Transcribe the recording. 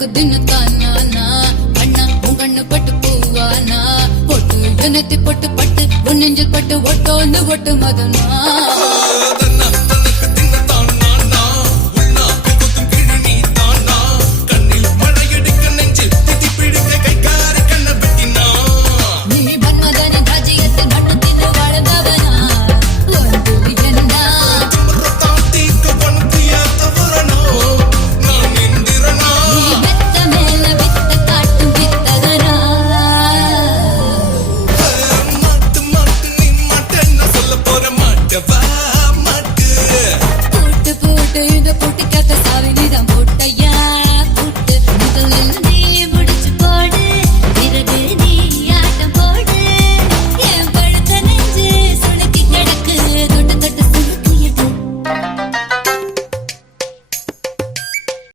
மணக்குதுன்னு தானா அண்ணா உன் கண்ணு பட்டு பூவானா பொட்டு நெத்தி பொட்டு பட்டு உன் நெஞ்சில் பட்டு ஒட்டோன்னு ஒட்டு மதனா